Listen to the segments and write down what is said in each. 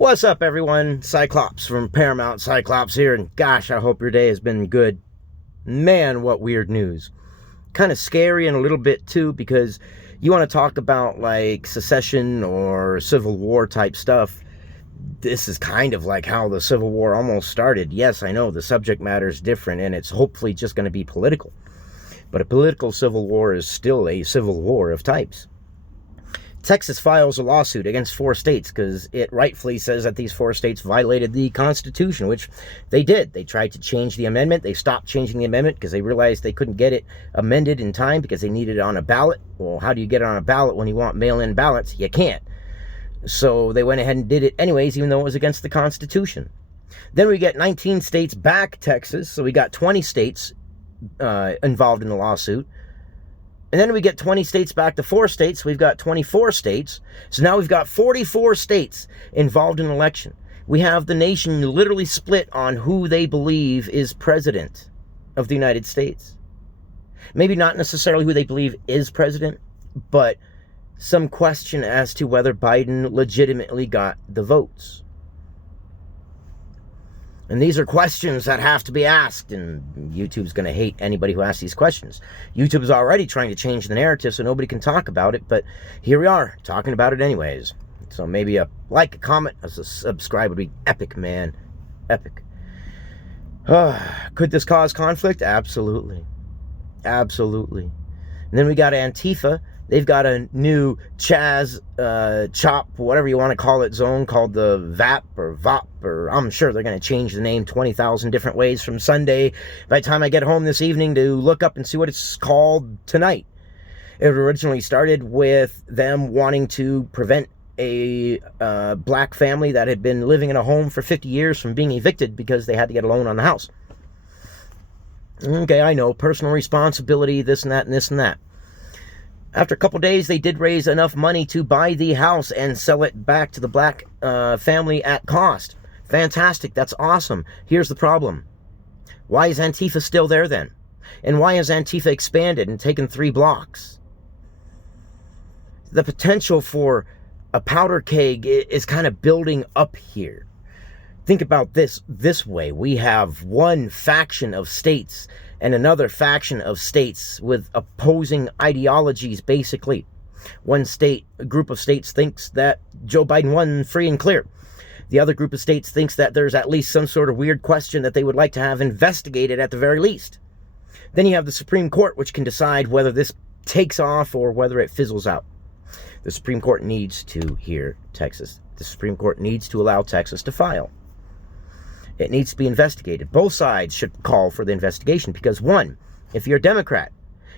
What's up, everyone? Cyclops from Paramount Cyclops here, and gosh, I hope your day has been good. Man, what weird news. Kind of scary and a little bit too, because you want to talk about like secession or Civil War type stuff. This is kind of like how the Civil War almost started. Yes, I know the subject matter is different, and it's hopefully just going to be political. But a political Civil War is still a Civil War of types. Texas files a lawsuit against 4 states because it rightfully says that these 4 states violated the Constitution, which they did. They tried to change the amendment. They stopped changing the amendment because they realized they couldn't get it amended in time because they needed it on a ballot. Well, how do you get it on a ballot when you want mail-in ballots? You can't. So they went ahead and did it anyways, even though it was against the Constitution. Then we get 19 states back Texas, so we got 20 states involved in the lawsuit. And then we get 20 states back to 4 states. We've got 24 states. So now we've got 44 states involved in an election. We have the nation literally split on who they believe is president of the United States. Maybe not necessarily who they believe is president, but some question as to whether Biden legitimately got the votes. And these are questions that have to be asked, and YouTube's going to hate anybody who asks these questions. YouTube is already trying to change the narrative so nobody can talk about it, but here we are, talking about it anyways. So maybe a like, a comment, a subscribe would be epic, man. Epic. Could this cause conflict? Absolutely. Absolutely. And then we got Antifa. They've got a new Chaz, Chop, whatever you want to call it, zone called the VAP or VOP, or I'm sure they're going to change the name 20,000 different ways from Sunday by the time I get home this evening to look up and see what it's called tonight. It originally started with them wanting to prevent a black family that had been living in a home for 50 years from being evicted because they had to get a loan on the house. Okay, I know, personal responsibility, this and that and this and that. After a couple days, they did raise enough money to buy the house and sell it back to the black family at cost. Fantastic. That's awesome. Here's the problem. Why is Antifa still there then? And why has Antifa expanded and taken 3 blocks? The potential for a powder keg is kind of building up here. Think about this way. We have one faction of states and another faction of states with opposing ideologies, basically. One state, a group of states thinks that Joe Biden won free and clear. The other group of states thinks that there's at least some sort of weird question that they would like to have investigated at the very least. Then you have the Supreme Court, which can decide whether this takes off or whether it fizzles out. The Supreme Court needs to hear Texas. The Supreme Court needs to allow Texas to file. It needs to be investigated. Both sides should call for the investigation because, one, if you're a Democrat,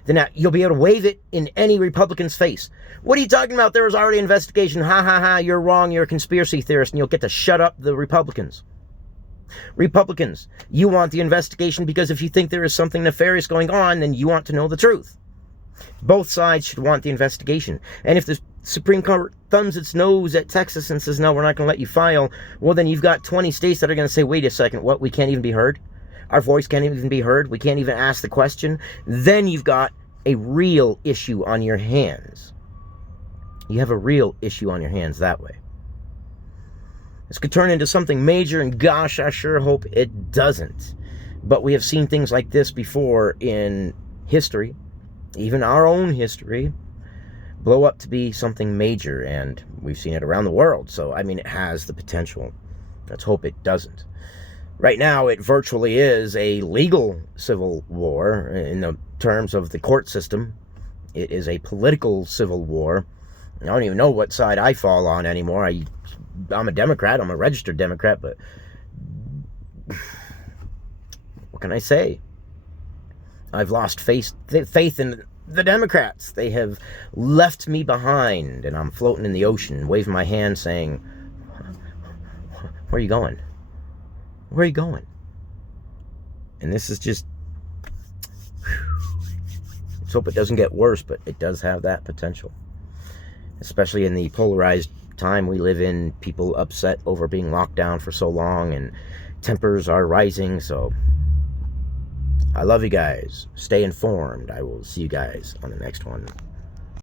then you'll be able to wave it in any Republican's face. What are you talking about? There was already an investigation. Ha, ha, ha, you're wrong. You're a conspiracy theorist, and you'll get to shut up the Republicans. Republicans, you want the investigation because if you think there is something nefarious going on, then you want to know the truth. Both sides should want the investigation. And if the Supreme Court thumbs its nose at Texas and says, no, we're not going to let you file, well, then you've got 20 states that are going to say, wait a second, what, we can't even be heard? Our voice can't even be heard? We can't even ask the question? Then you've got a real issue on your hands. You have a real issue on your hands that way. This could turn into something major, and gosh, I sure hope it doesn't. But we have seen things like this before in history, even our own history, blow up to be something major, and we've seen it around the world. So, I mean, it has the potential. Let's hope it doesn't. Right now, it virtually is a legal civil war in the terms of the court system. It is a political civil war. I don't even know what side I fall on anymore. I'm a Democrat. I'm a registered Democrat, but what can I say? I've lost faith in the Democrats. They have left me behind, and I'm floating in the ocean, waving my hand saying, where are you going? Where are you going? And this is just, let's hope it doesn't get worse, but it does have that potential. Especially in the polarized time we live in, people upset over being locked down for so long, and tempers are rising, so I love you guys. Stay informed. I will see you guys on the next one.